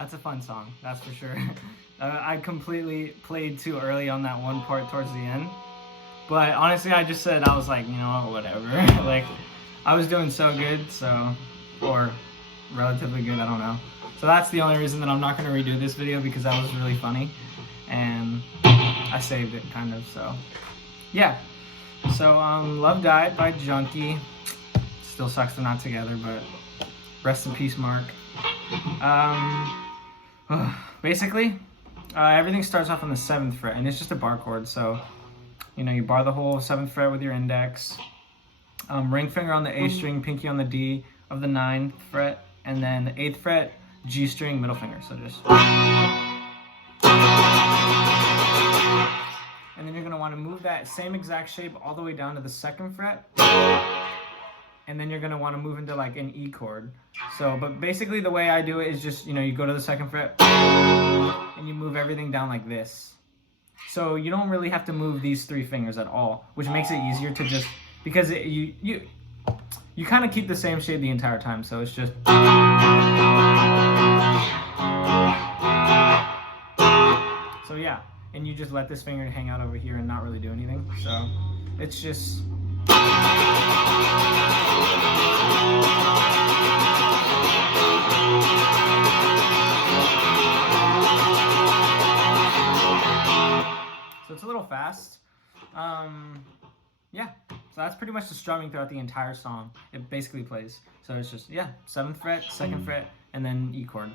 That's a fun song, that's for sure. I completely played too early on that one part towards the end. But honestly, I just said, I was like, you know what, whatever. Like, I was doing so good, so, or relatively good, I don't know. So that's the only reason that I'm not going to redo this video, because that was really funny. And I saved it, kind of, so. Yeah. So, Love Died by Junkie. Still sucks they're not together, but rest in peace, Mark. Basically, everything starts off on the 7th fret, and it's just a bar chord, so, you know, you bar the whole 7th fret with your index, ring finger on the A string, pinky on the D of the 9th fret, and then the 8th fret, G string, middle finger, so just... And then you're going to want to move that same exact shape all the way down to the 2nd fret, and then you're going to want to move into like an E chord. So, but basically the way I do it is just, you know, you go to the 2nd fret, and you move everything down like this. So you don't really have to move these 3 fingers at all, which makes it easier to just, because you kind of keep the same shape the entire time, so it's just... So yeah, and you just let this finger hang out over here and not really do anything, so it's just... So it's a little fast. Yeah, so that's pretty much the strumming throughout the entire song. It basically plays. So it's just, yeah, 7th fret, 2nd fret, and then E chord.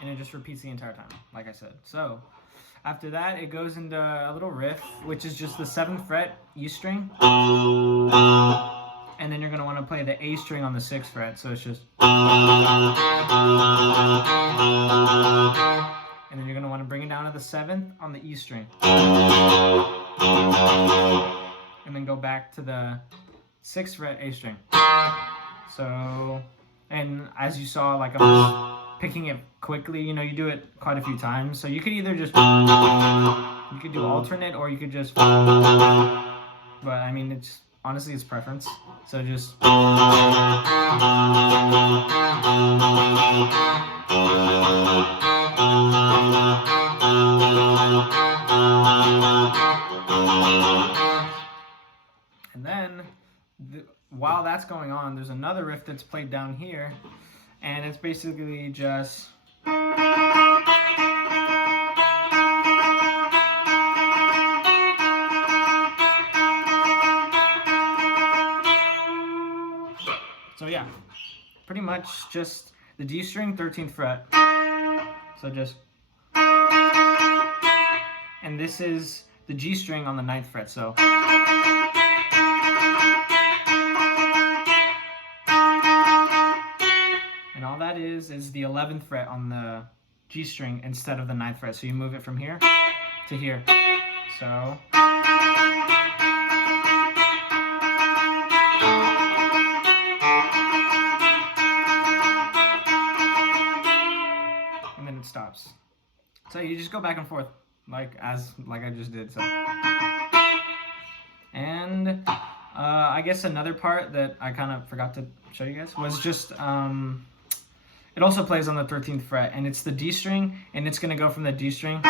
And it just repeats the entire time, like I said. So after that, it goes into a little riff, which is just the 7th fret, E string. And then you're going to want to play the A string on the 6th fret, so it's just... And then you're going to want to bring it down to the 7th on the E string. And then go back to the 6th fret A string. So, and as you saw, like I'm just picking it quickly, you know, you do it quite a few times. So you could either just, you could do alternate, or you could just, but I mean, it's, honestly, it's preference. So just... And then, while that's going on, there's another riff that's played down here, and it's basically just... So yeah, pretty much just the D string, 13th fret. So just... And this is the G string on the 9th fret, so... And all that is the 11th fret on the G string instead of the 9th fret. So you move it from here to here. So... And then it stops. So you just go back and forth, like I just did. So, and I guess another part that I kind of forgot to show you guys was just it also plays on the 13th fret, and it's the D string, and it's gonna go from the D string.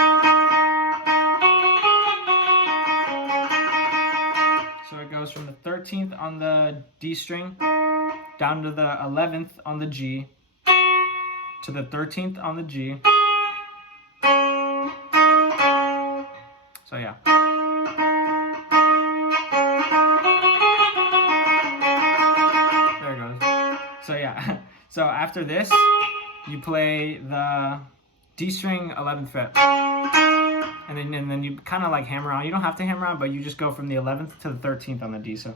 So it goes from the 13th on the D string down to the 11th on the G to the 13th on the G. So yeah. There it goes. So yeah. So after this, you play the D string 11th fret. And then you kind of like hammer on. You don't have to hammer on, but you just go from the 11th to the 13th on the D. So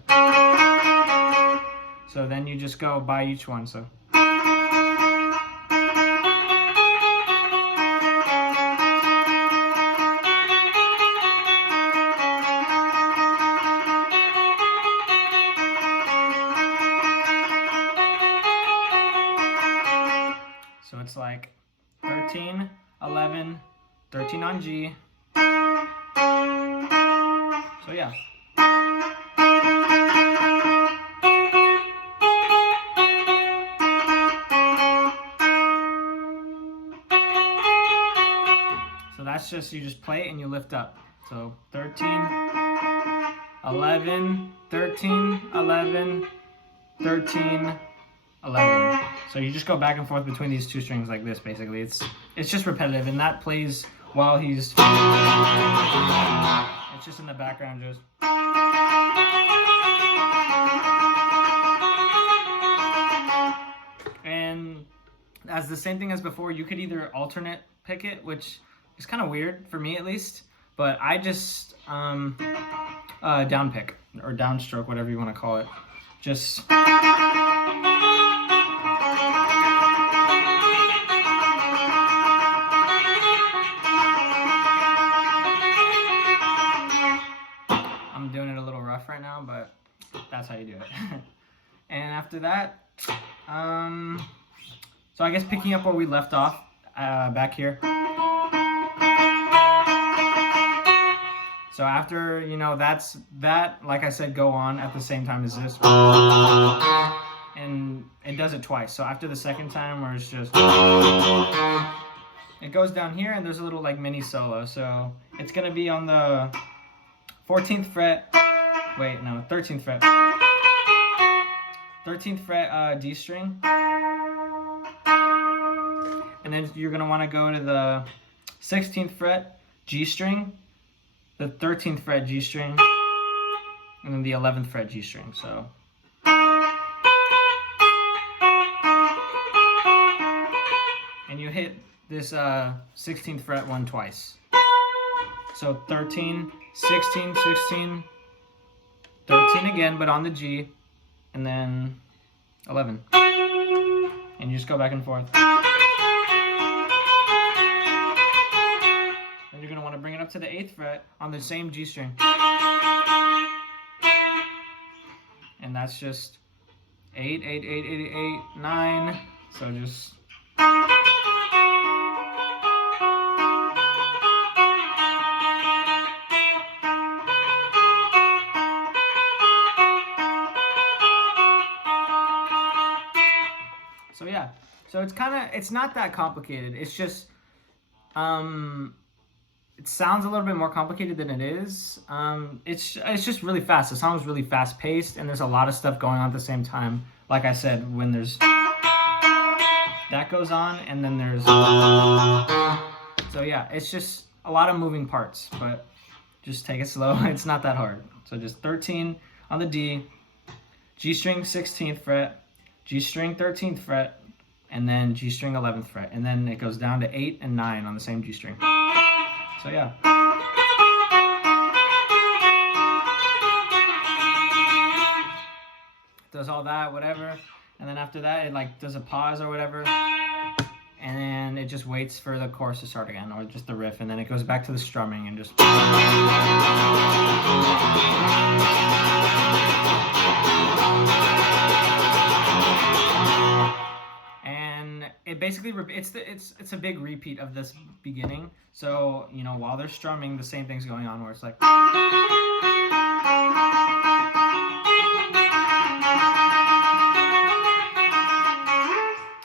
then you just go by each one. So. So it's like 13, 11, 13 on G. So yeah. that's just, you just play it and you lift up. So 13, 11, 13, 11, 13, 11. So you just go back and forth between these two strings like this, basically. It's just repetitive, and that plays while he's, it's just in the background, just. And as the same thing as before, you could either alternate pick it, which is kind of weird for me at least, but I just down pick or downstroke, whatever you want to call it. Just I'm doing it a little rough right now, but that's how you do it. And after that, so I guess picking up where we left off back here. So after, you know, that's that, like I said, go on at the same time as this. And it does it twice. So after the second time where it's just, it goes down here and there's a little like mini solo. So it's gonna be on the 14th fret, wait, no, 13th fret. 13th fret D string. And then you're gonna wanna go to the 16th fret G string, the 13th fret G string, and then the 11th fret G string. So and you hit this 16th fret one twice. So 13, 16, 16, 13 again, but on the G, and then 11. And you just go back and forth. Then you're going to want to bring it up to the 8th fret on the same G string. And that's just 8, 8, 8, 8, 8, 9. So just... So yeah, so it's not that complicated. It's just, it sounds a little bit more complicated than it is. It's just really fast. The song is really fast paced, and there's a lot of stuff going on at the same time. Like I said, when there's that goes on, and then there's, so yeah, it's just a lot of moving parts, but just take it slow. It's not that hard. So just 13 on the D, G string 16th fret, G string 13th fret, and then G string 11th fret, and then it goes down to 8 and 9 on the same G string. So yeah. Does all that, whatever, and then after that it like does a pause or whatever, and then it just waits for the chorus to start again, or just the riff, and then it goes back to the strumming and just... And it basically, it's a big repeat of this beginning. So, you know, while they're strumming, the same thing's going on where it's like...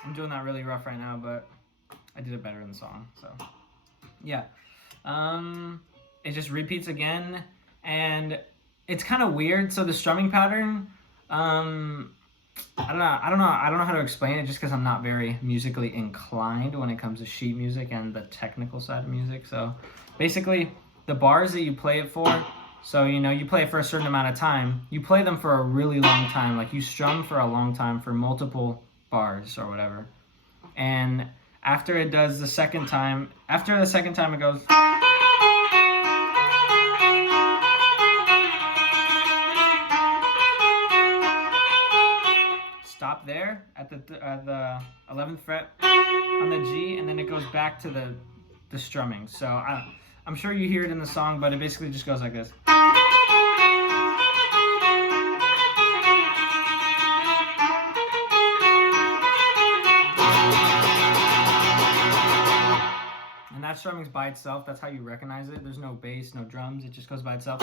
I'm doing that really rough right now, but I did it better in the song, so yeah. It just repeats again, and it's kind of weird. So the strumming pattern, I don't know how to explain it, just because I'm not very musically inclined when it comes to sheet music and the technical side of music. So basically, the bars that you play it for, so you know, you play it for a certain amount of time, you play them for a really long time, like you strum for a long time for multiple bars or whatever. And after it does the second time, it goes... Stop there at the 11th fret on the G, and then it goes back to the strumming. So I'm sure you hear it in the song, but it basically just goes like this. And that strumming's by itself. That's how you recognize it. There's no bass, no drums. It just goes by itself.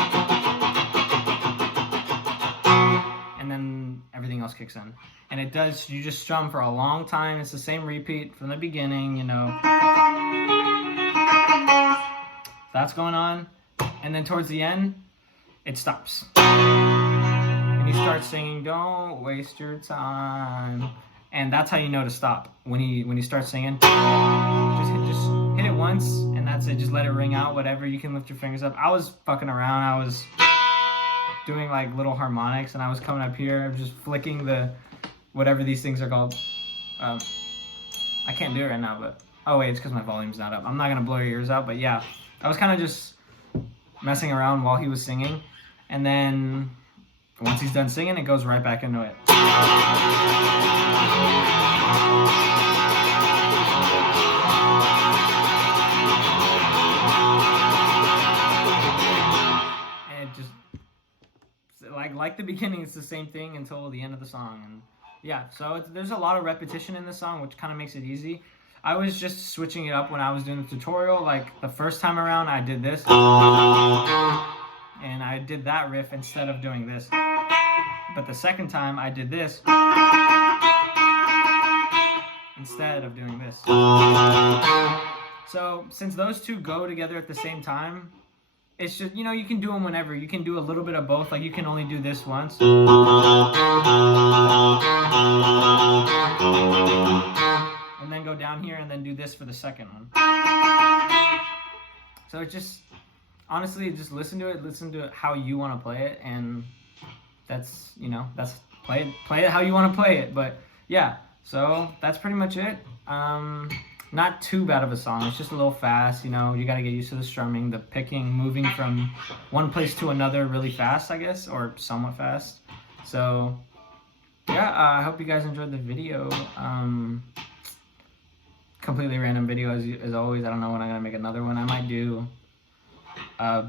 And then everything else kicks in. And it does, you just strum for a long time. It's the same repeat from the beginning, you know. that's going on, and then towards the end, it stops. And he starts singing, "Don't waste your time." And that's how you know to stop. When he starts singing, just hit it once, and that's it. Just let it ring out, whatever. You can lift your fingers up. I was fucking around. I was doing like little harmonics, and I was coming up here, just flicking the, whatever these things are called. I can't do it right now, but, oh wait, it's because my volume's not up. I'm not gonna blow your ears out, but yeah. I was kind of just messing around while he was singing, and then once he's done singing, it goes right back into it. And it just, like the beginning, it's the same thing until the end of the song. And yeah, so there's a lot of repetition in the song, which kind of makes it easy. I was just switching it up when I was doing the tutorial. Like the first time around, I did this, and I did that riff instead of doing this. But the second time, I did this instead of doing this. So since those two go together at the same time, it's just, you know, you can do them whenever. You can do a little bit of both. Like you can only do this once, and then go down here and then do this for the second one. So it just, honestly, just listen to it how you want to play it, and that's, you know, that's play it how you want to play it. But yeah, so that's pretty much it. Not too bad of a song. It's just a little fast, you know. You got to get used to the strumming, the picking, moving from one place to another really fast, I guess, or somewhat fast. So yeah, I hope you guys enjoyed the video. Completely random video as always. I don't know when I'm gonna make another one. I might do I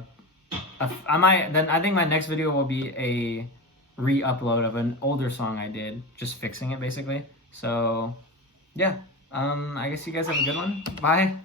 think my next video will be a re-upload of an older song I did, just fixing it basically. So yeah, I guess you guys have a good one. Bye.